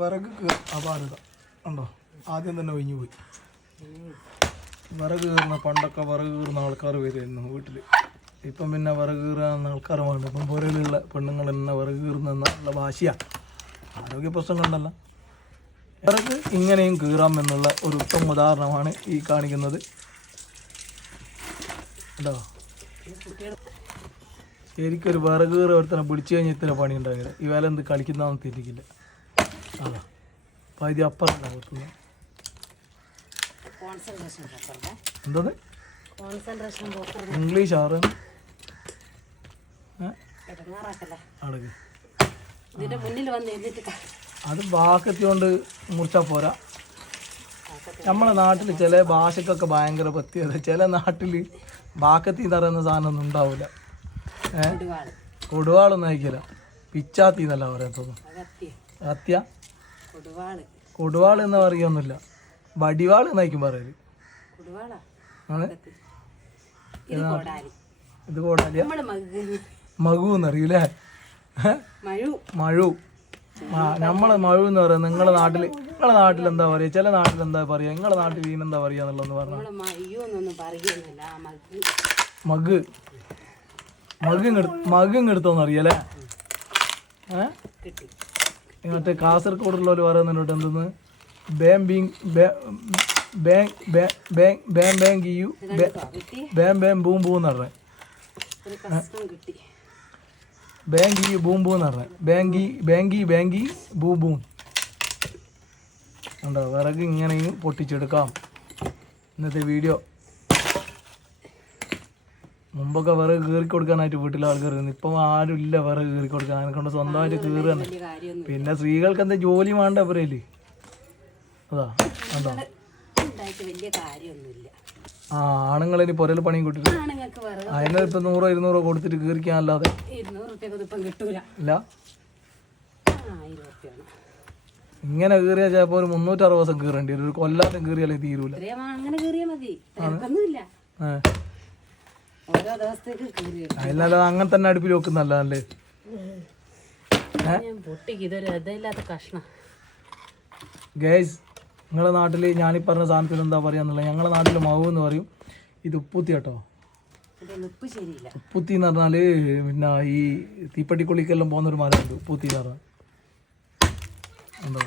വിറക് അപാരത ഉണ്ടോ, ആദ്യം തന്നെ ഒഴിഞ്ഞു പോയി. വിറക് കീറുന്ന പണ്ടൊക്കെ വിറക് കീറുന്ന ആൾക്കാർ വരുമായിരുന്നു വീട്ടിൽ. ഇപ്പം പിന്നെ വിറക് കീറാൻ ആൾക്കാർ വേണ്ട. ഇപ്പം പുരയിലുള്ള പെണ്ണുങ്ങൾ തന്നെ വിറക് കീറുന്ന വാശിയാണ്. ആരോഗ്യ പ്രശ്നങ്ങളുണ്ടല്ല. വിറക് ഇങ്ങനെയും കീറാം എന്നുള്ള ഒരു ഉത്തമ ഉദാഹരണമാണ് ഈ കാണിക്കുന്നത് കേട്ടോ. ശരിക്കൊരു വിറക് കീറ ഒരുത്തനെ പിടിച്ചു കഴിഞ്ഞാൽ ഇത്ര പണി ഉണ്ടാകില്ല. ഈ വേല എന്ത് കളിക്കുന്നതെന്ന് തിരിക്കില്ല. അതാ പകുതി അപ്പുറം ഉണ്ടാകുന്നത്. എന്തോന്ന് ഇംഗ്ലീഷ് ആറ് അടക്ക്. അത് ബാക്കത്തി കൊണ്ട് മുറിച്ചാൽ പോരാ. നമ്മളെ നാട്ടിൽ ചില ഭാഷക്കൊക്കെ ഭയങ്കര പ്രത്യേകത. ചില നാട്ടിൽ ബാക്കത്തി എന്ന് പറയുന്ന സാധനം ഒന്നും ഉണ്ടാവില്ല. കൊടുവാളൊന്നും അയക്കില്ല, പിച്ചാത്തി എന്നല്ല പറയാൻ തോന്നുന്നു. കത്തിയ കൊടുവാൾ എന്ന് പറയുകയൊന്നുമില്ല, വടിവാൾ എന്നായിരിക്കും പറയല്. ഇത് കോടാലിയ മകു എന്നറിയൂലേ? മഴു. നമ്മളെ മഴു എന്ന് പറയുന്നത് നിങ്ങളെ നാട്ടിൽ എന്താ പറയാ? ചില നാട്ടിൽ എന്താ പറയാ? നിങ്ങളെ നാട്ടിൽ ഈനെന്താ പറയാ എന്നുള്ളതെന്ന് പറഞ്ഞാൽ മഗ് എടുത്തോന്ന് അറിയാലേ? മറ്റേ കാസർഗോഡുള്ളവർ പറയുന്നുണ്ട് എന്തെന്ന് ബൂം ബൂ എന്ന് പറഞ്ഞേ. ബാങ്കി ബൂം ബൂ എന്ന് പറഞ്ഞേ. ബാങ്കി ബൂം ബൂം ഉണ്ടോ? വിറക് ഇങ്ങനെയും പൊട്ടിച്ചെടുക്കാം. ഇന്നത്തെ വീഡിയോ. മുമ്പൊക്കെ വിറക് കീറി കൊടുക്കാനായിട്ട് വീട്ടിലെ ആൾക്കാർ. ഇപ്പം ആരും ഇല്ല വിറക് കീറി കൊടുക്കാൻ. അതിനെ കൊണ്ട് സ്വന്തമായിട്ട് കീറി തന്നെ. പിന്നെ സ്ത്രീകൾക്ക് എന്താ ജോലി വേണ്ട അവരേല്. അതാ എന്താ ആ ആണുങ്ങളിനി പുരയിൽ പണിയും കൂട്ടിട്ട് അതിന് ഇപ്പം 100-200 കൊടുത്തിട്ട് കീറിക്കാൻ അല്ലാതെ ഇല്ല. ഇങ്ങനെ കീറിയാൽ ചിലപ്പോൾ ഒരു 360 ദിവസം കീറേണ്ടി വരും. ഒരു കൊല്ലാനും കീറിയാലേ തീരൂല. അതിനല്ലാതെ അങ്ങനെ തന്നെ അടുപ്പിൽ വെക്കുന്നല്ലേ. ഗൈസ്, നിങ്ങളുടെ നാട്ടിൽ ഞാനീ പറഞ്ഞ സാധനത്തിന് എന്താ പറയാന്നുള്ളത്. ഞങ്ങളുടെ നാട്ടിൽ മാവ് എന്ന് പറയും. ഇത് ഉപ്പൂത്തി കേട്ടോ. ഉപ്പൂത്തി എന്ന് പറഞ്ഞാല് പിന്നെ ഈ തീപ്പട്ടിക്കൊള്ളിക്കെല്ലാം പോകുന്നൊരു മരമുണ്ട് ഉപ്പൂത്തി എന്ന് പറഞ്ഞാൽ. എന്താ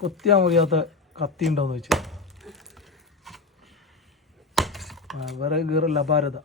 കൊത്തിയാൻ മുറിയാത്ത കത്തി ഉണ്ടോയെന്ന് വെച്ചു. വിറക് കീറൽ അപാരത.